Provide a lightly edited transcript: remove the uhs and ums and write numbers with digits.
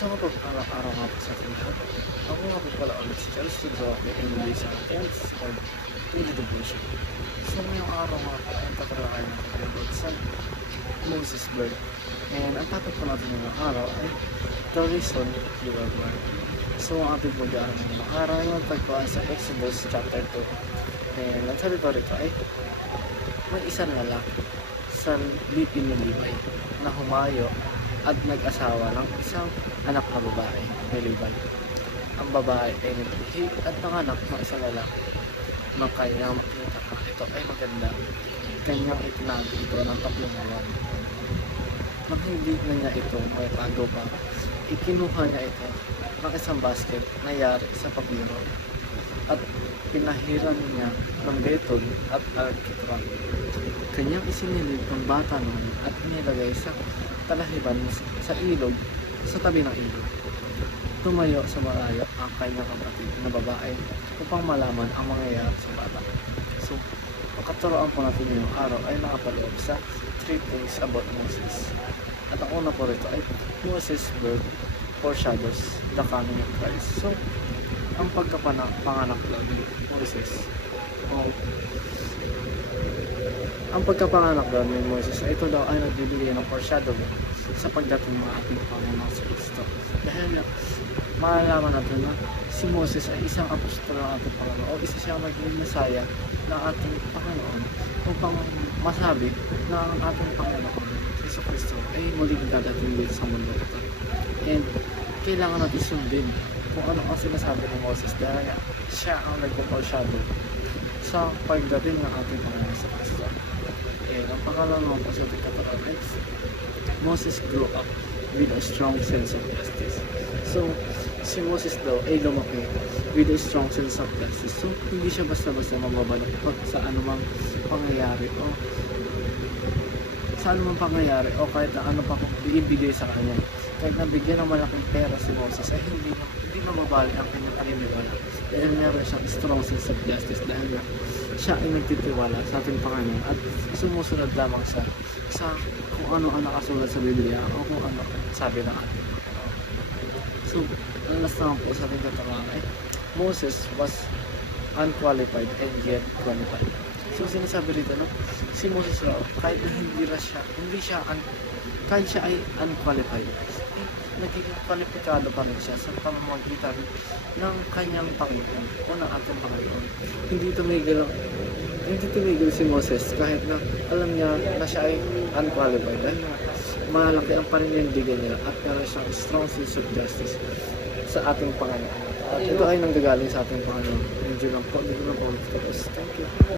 Isang araw nga po sa ating lahat. Ako nga po pala ulit si Charles to draw the English Attempts or Daily Devotion. So ngayong araw nga po ay tatalakay natin about sa Moses' birth. And ang topic po natin ngayong araw ay the reason you were born. So ang ating po dyan ngayong araw ay magpagpaan sa Exodus chapter 2. And ang sabi pa rito ay may isang lalaki sa lipi ni Levi na humayo at nag-asawa ng isang anak na babae ni Levi. Ang babae ay nagtihi at nanganak ng isang lalaki. Nang kanyang makita na ito ay maganda, kanyang itinago ito ng 3 buwan. Nang hindi na niya ito may tago pa, ikinuha niya ito ng isang basket na yari sa papiro at pinahiran niya ng betog at alkitran. Kanyang isinilid ng bata noon at nilagay sa talahiban sa ilog, sa tabi ng ilog. Tumayo sa malayo ang kanyang kapatid na babae upang malaman ang mangyayari sa bata. So, pagkaturoan po natin ngayong araw ay nakapaloob sa 3 things about Moses. At ang una po rito ay Moses' birth foreshadows the coming of Christ. So, ang pagkapanganak daw ni Moses ang pagkapanganak daw ni Moses ay ito daw ay nagbibigay ng foreshadowing sa pagdating ng ating Panginoon sa Kristo. Dahil malalaman natin na si Moses ay isang apostol ng ating Panginoon o isa siyang naging Messiah ng ating Panginoon upang masabi na ang ating Panginoon si Kristo ay muling dadating dito sa mundo ito. And kailangan natin sundin kung ano ang sinasabi ni Moses dahil siya ang nagpo-foreshadow sa pagdating ng ating Panginoon sa Kristo. And ang pangalawa po sa pagkataon, Moses grew up with a strong sense of justice. So, si Moses daw ay lumaki with a strong sense of justice. So, hindi siya basta-basta mababalaktot sa anumang pangyayari o kahit na ano pa kung ibigay sa kanya. Kahit nabigyan ng malaking pera si Moses ay hindi mababali ang kanyang paniniwala dahil meron siyang strong sense of justice dahil siya ay nagtitiwala sa ating Panginoon at sumusunod lamang siya sa kung ano ang nakasulat sa Biblia o kung ano sabi ng ating Panginoon. So, ang last naman po sa ating katanungan ay Moses was unqualified and yet qualified. So, sinasabi rito, no? Si Moses raw, kahit siya ay unqualified, nagiging kwalipikado pa rin siya sa pamamagitan ng kanyang Panginoon o ng ating Panginoon. Hindi tumigil si Moses kahit na alam niya na siya ay unqualified dahil malaki ang paninindigan niya at meron siyang strong sense of justice sa ating Panginoon. At ito ay nanggagaling sa ating Panginoon. Medyo lang po, dito na po ulit tapos. Thank you.